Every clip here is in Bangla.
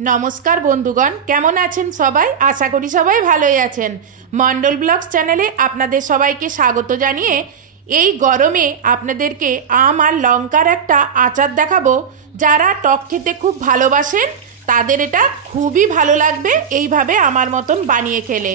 নমস্কার বন্ধুগণ, কেমন আছেন সবাই? আশা করি সবাই ভালোই আছেন। মন্ডল ব্লগস চ্যানেলে আপনাদের সবাইকে স্বাগত জানিয়ে এই গরমে আপনাদেরকে আম আর লঙ্কার একটা আচার দেখাবো। যারা টক খেতে খুব ভালোবাসেন তাদের এটা খুবই ভালো লাগবে এইভাবে আমার মতন বানিয়ে খেলে।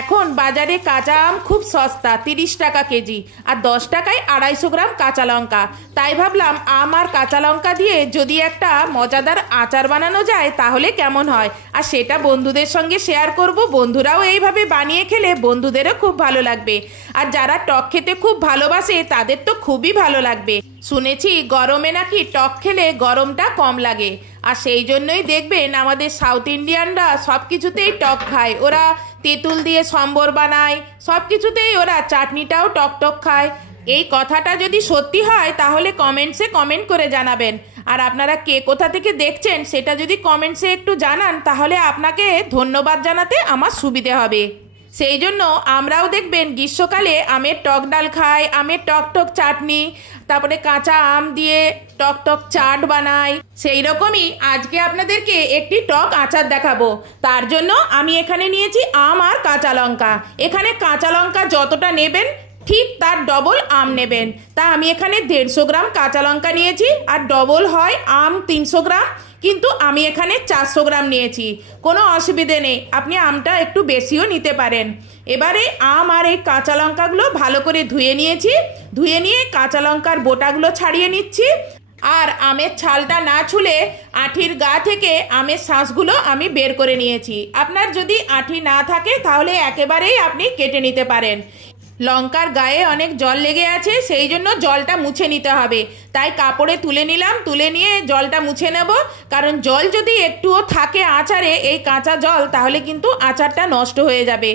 এখন বাজারে কাঁচা আম খুব সস্তা, 30 টাকা কেজি, আর 10 টাকায় 250 গ্রাম কাঁচা লঙ্কা। তাই ভাবলাম আম আর কাঁচা লঙ্কা দিয়ে যদি একটা মজাদার আচার বানানো যায় তাহলে কেমন হয়, আর সেটা বন্ধুদের সঙ্গে শেয়ার করব। বন্ধুরাও এইভাবে বানিয়ে খেলে বন্ধুদেরও খুব ভালো লাগবে, আর যারা টক খেতে খুব ভালোবাসে তাদের তো খুবই ভালো লাগবে। শুনেছি গরমে নাকি টক খেলে গরমটা কম লাগে, আর সেই জন্যই দেখবেন আমাদের সাউথ ইন্ডিয়ানরা সব কিছুতেই টক খায়। ওরা তেঁতুল দিয়ে সম্বর বানায়, সব কিছুতেই ওরা চাটনিটাও টক টক খায়। এই কথাটা যদি সত্যি হয় তাহলে কমেন্টসে কমেন্ট করে জানাবেন। আর আপনারা কে কোথা থেকে দেখছেন সেটা যদি কমেন্টসে একটু জানান তাহলে আপনাকে ধন্যবাদ জানাতে আমার সুবিধে হবে। সেই জন্য আমরাও দেখবেন গ্রীষ্মকালে আমের টক ডাল খাই, আমের টক টক চাটনি, তারপরে কাঁচা আম দিয়ে টক টক চাট বানাই। সেই রকমই আজকে আপনাদেরকে একটি টক আচার দেখাবো। তার জন্য আমি এখানে নিয়েছি আম আর কাঁচা লঙ্কা। এখানে কাঁচা লঙ্কা যতটা নেবেন ঠিক তার ডবল আম নেবেন। তা আমি এখানে 150 গ্রাম কাঁচা লঙ্কা নিয়েছি, আর ডবল হয় আম 300 গ্রাম, কিন্তু আমি এখানে 400 গ্রাম নিয়েছি। কোনো অসুবিধে নেই, আপনি আমটা একটু বেশিও নিতে পারেন। এবারে আম আর এই কাঁচা লঙ্কাগুলো ভালো করে ধুয়ে নিয়েছি। ধুয়ে নিয়ে কাঁচা লঙ্কার বোটাগুলো ছাড়িয়ে নিচ্ছি, আর আমের ছালটা না ছুলে আঁঠির গা থেকে আমের শাঁসগুলো আমি বের করে নিয়েছি। আপনার যদি আঁঠি না থাকে তাহলে একেবারেই আপনি কেটে নিতে পারেন। লঙ্কার গায়ে অনেক জল লেগে আছে, সেই জন্য জলটা মুছে নিতে হবে। তাই কাপড়ে তুলে নিলাম, তুলে নিয়ে জলটা মুছে নেব। কারণ জল যদি একটুও থাকে আচারে, এই কাঁচা জল, তাহলে কিন্তু আচারটা নষ্ট হয়ে যাবে।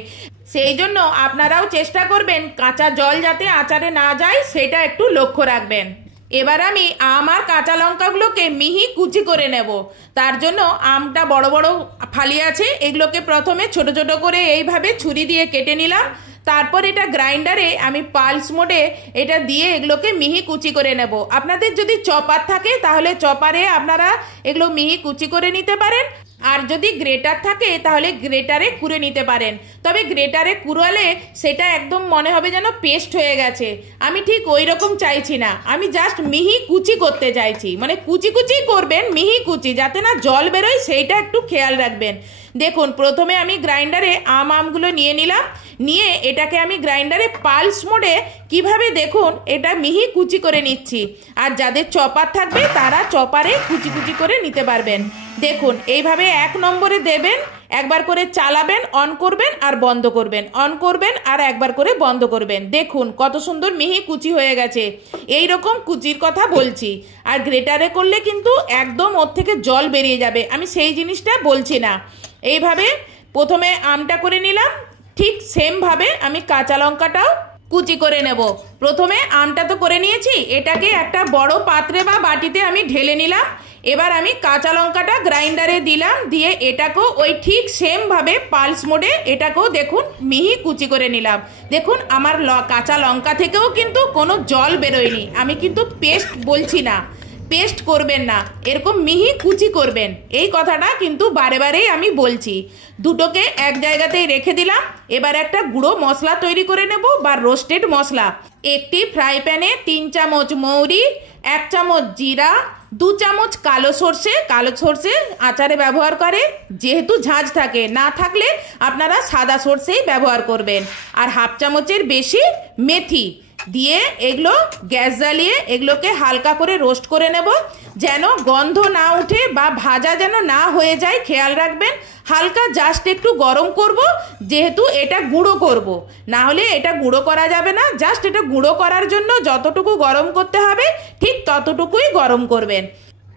সেই জন্য আপনারাও চেষ্টা করবেন কাঁচা জল যাতে আচারে না যায় সেটা একটু লক্ষ্য রাখবেন। এবার আমি আম আর কাঁচা লঙ্কাগুলোকে মিহি কুচি করে নেব। তার জন্য আমটা বড় বড় ফালি আছে, এগুলোকে প্রথমে ছোট ছোট করে এইভাবে ছুরি দিয়ে কেটে নিলাম। তারপর এটা গ্রাইন্ডারে আমি পালস মোডে এটা দিয়ে এগুলোকে মিহি কুচি করে নেব। আপনাদের যদি চপার থাকে তাহলে চপারে আপনারা এগুলো মিহি কুচি করে নিতে পারেন, আর যদি গ্রেটার থাকে তাহলে গ্রেটারে কুড়ে নিতে পারেন। তবে গ্রেটারে কুড়ালে সেটা একদম মনে হবে যেন পেস্ট হয়ে গেছে। আমি ঠিক ওই রকম চাইছি না, আমি জাস্ট মিহি কুচি করতে চাইছি। মানে কুচি কুচি করবেন, মিহি কুচি, যাতে না জল বেরোয় সেইটা একটু খেয়াল রাখবেন। দেখুন প্রথমে আমি গ্রাইন্ডারে আমগুলো নিয়ে নিলাম, নিয়ে এটাকে আমি গ্রাইন্ডারে পালস মোডে কিভাবে দেখুন এটা মিহি কুচি করে নিচ্ছি। আর যাদের চপার থাকবে তারা চপারে কুচি কুচি করে নিতে পারবেন। দেখুন এইভাবে 1 নম্বরে দেবেন, একবার করে চালাবেন, অন করবেন আর বন্ধ করবেন, অন করবেন আর একবার করে বন্ধ করবেন। দেখুন কত সুন্দর মিহি কুচি হয়ে গেছে। এই রকম কুচির কথা বলছি। আর গ্রেটারে করলে কিন্তু একদম ওর থেকে জল বেরিয়ে যাবে, আমি সেই জিনিসটা বলছি না। এইভাবে প্রথমে আমটা করে নিলাম, ঠিক সেমভাবে আমি কাঁচা লঙ্কাটাও কুচি করে নেব। প্রথমে আমটা তো করে নিয়েছি, এটাকে একটা বড় পাত্রে বা বাটিতে আমি ঢেলে নিলাম। এবার আমি কাঁচা লঙ্কাটা গ্রাইন্ডারে দিলাম, দিয়ে এটাকেও ওই ঠিক সেমভাবে পালস মোডে এটাকেও দেখুন মিহি কুচি করে নিলাম। দেখুন আমার কাঁচা লঙ্কা থেকেও কিন্তু কোনো জল বেরোয়নি। আমি কিন্তু পেস্ট বলছি না, পেস্ট করবেন না, এরকম মিহি কুচি করবেন, এই কথাটা কিন্তু বারে বারেই আমি বলছি। দুটোকে এক জায়গাতেই রেখে দিলাম। এবার একটা গুঁড়ো মশলা তৈরি করে নেব, বা রোস্টেড মশলা। একটি ফ্রাই প্যানে 3 চামচ মৌরি, 1 চামচ জিরা, 2 চামচ কালো সর্ষে আচারে ব্যবহার করে, যেহেতু ঝাঁঝ থাকে, না থাকলে আপনারা সাদা সর্ষেই ব্যবহার করবেন। আর 1/2 চামচের বেশি মেথি দিয়ে এগুলো গ্যাস জ্বালিয়ে এগুলোকে হালকা করে রোস্ট করে নেব, যেন গন্ধ না উঠে বা ভাজা যেন না হয়ে যায় খেয়াল রাখবেন। হালকা জাস্ট একটু গরম করব, যেহেতু এটা গুঁড়ো করব, না হলে এটা গুঁড়ো করা যাবে না। জাস্ট এটা গুঁড়ো করার জন্য যতটুকু গরম করতে হবে ঠিক ততটুকুই গরম করবেন।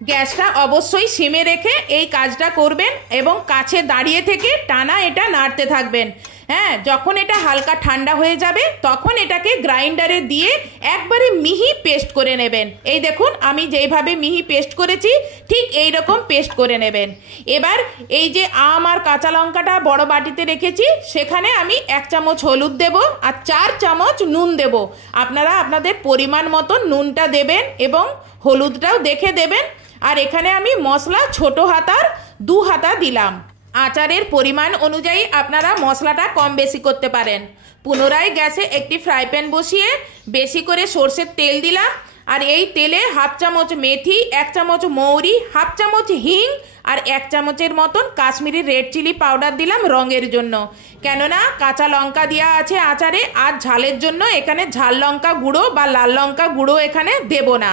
গ্যাসটা অবশ্যই সিমে রেখে এই কাজটা করবেন, এবং কাছে দাঁড়িয়ে থেকে টানা এটা নাড়তে থাকবেন। হ্যাঁ, যখন এটা হালকা ঠান্ডা হয়ে যাবে তখন এটাকে গ্রাইন্ডারে দিয়ে একবারে মিহি পেস্ট করে নেবেন। এই দেখুন আমি যেইভাবে মিহি পেস্ট করেছি ঠিক এই রকম পেস্ট করে নেবেন। এবার এই যে আম আর কাঁচা লঙ্কাটা বড় বাটিতে রেখেছি, সেখানে আমি 1 চামচ হলুদ দেব আর 4 চামচ নুন দেব। আপনারা আপনাদের পরিমাণ মতো নুনটা দেবেন এবং হলুদটাও দেখে দেবেন। আর এখানে আমি মশলা ছোট হাতার 2 হাতা দিলাম। আচারের পরিমাণ অনুযায়ী আপনারা মশলাটা কম বেশি করতে পারেন। পুনরায় গ্যাসে একটি ফ্রাই প্যান বসিয়ে বেশি করে সর্ষের তেল দিলাম, আর এই তেলে 1/2 চামচ মেথি, 1 চামচ মৌরি, 1/2 চামচ হিং আর 1 চামচের মতন কাশ্মীরি রেড চিলি পাউডার দিলাম রঙের জন্য, কেননা কাঁচা লঙ্কা দেওয়া আছে আচারে, আর ঝালের জন্য এখানে ঝাল লঙ্কা গুঁড়ো বা লাল লঙ্কা গুঁড়ো এখানে দেব না।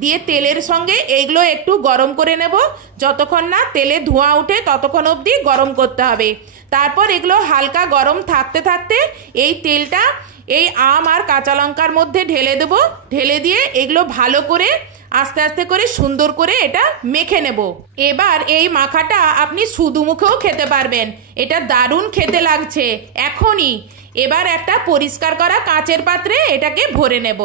দিয়ে তেলের সঙ্গে এইগুলো একটু গরম করে নেব, যতক্ষণ না তেলে ধোঁয়া ওঠে ততক্ষণ অবধি গরম করতে হবে। তারপর এগুলো হালকা গরম থাকতে থাকতে এই তেলটা এই আম আর কাঁচা লঙ্কার মধ্যে ঢেলে দেব। ঢেলে দিয়ে এগুলো ভালো করে আস্তে আস্তে করে সুন্দর করে এটা মেখে নেব। এবার এই মাখাটা আপনি শুধু মুখেও খেতে পারবেন, এটা দারুণ খেতে লাগছে এখনই। এবার একটা পরিষ্কার করা কাঁচের পাত্রে এটাকে ভরে নেব।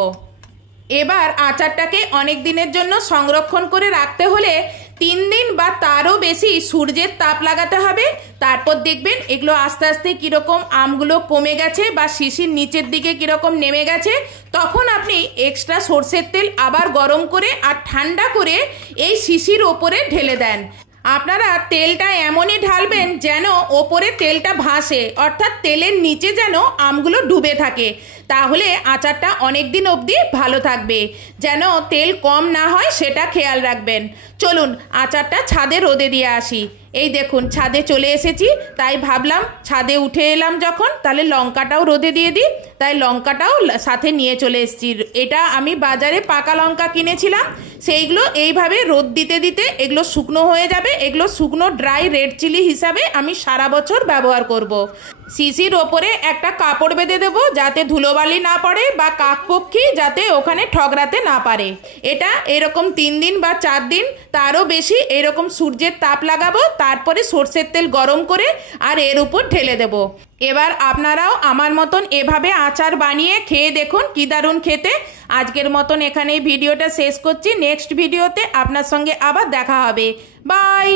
এবার আচারটাকে অনেক দিনের জন্য সংরক্ষণ করে রাখতে হলে 3 দিন বা তারও বেশি সূর্যের তাপ লাগাতে হবে। তারপর দেখবেন এগুলো আস্তে আস্তে কীরকম আমগুলো কমে গেছে বা শিশির নিচের দিকে কীরকম নেমে গেছে। তখন আপনি এক্সট্রা সর্ষের তেল আবার গরম করে আর ঠান্ডা করে এই শিশির ওপরে ঢেলে দেন। আপনারা তেলটা এমনই ঢালবেন যেন ওপরে তেলটা ভাসে, অর্থাৎ তেলের নিচে যেন আমগুলো ডুবে থাকে, তাহলে আচারটা অনেক দিন অবধি ভালো থাকবে। যেন তেল কম না হয় সেটা খেয়াল রাখবেন। চলুন আচারটা ছাদে রোদে দিয়ে আসি। এই দেখুন ছাদে চলে এসেছি, তাই ভাবলাম ছাদে উঠে এলাম যখন, তাহলে লঙ্কাটাও রোদে দিয়ে দিই, তাই লঙ্কাটাও সাথে নিয়ে চলে এসেছি। এটা আমি বাজারে পাকা লঙ্কা কিনেছিলাম, সেইগুলো এইভাবে রোদ দিতে দিতে এগুলো শুকনো হয়ে যাবে। এগুলো শুকনো ড্রাই রেড চিলি হিসাবে আমি সারা বছর ব্যবহার করব। শিশির ওপরে একটা কাপড় বেঁধে দেবো যাতে ধুলোবালি না পড়ে বা কাকপক্ষী যাতে ওখানে ঠগরাতে না পারে। এটা এরকম 3 দিন বা 4 দিন তারও বেশি এরকম সূর্যের তাপ লাগাবো, তারপরে সর্ষের তেল গরম করে আর এর উপর ঢেলে দেব। এবার আপনারাও আমার মতন এভাবে আচার বানিয়ে খেয়ে দেখুন, কি দারুণ খেতে। আজকের মতন এখানেই ভিডিওটা শেষ করছি। নেক্সট ভিডিওতে আপনার সঙ্গে আবার দেখা হবে। বাই।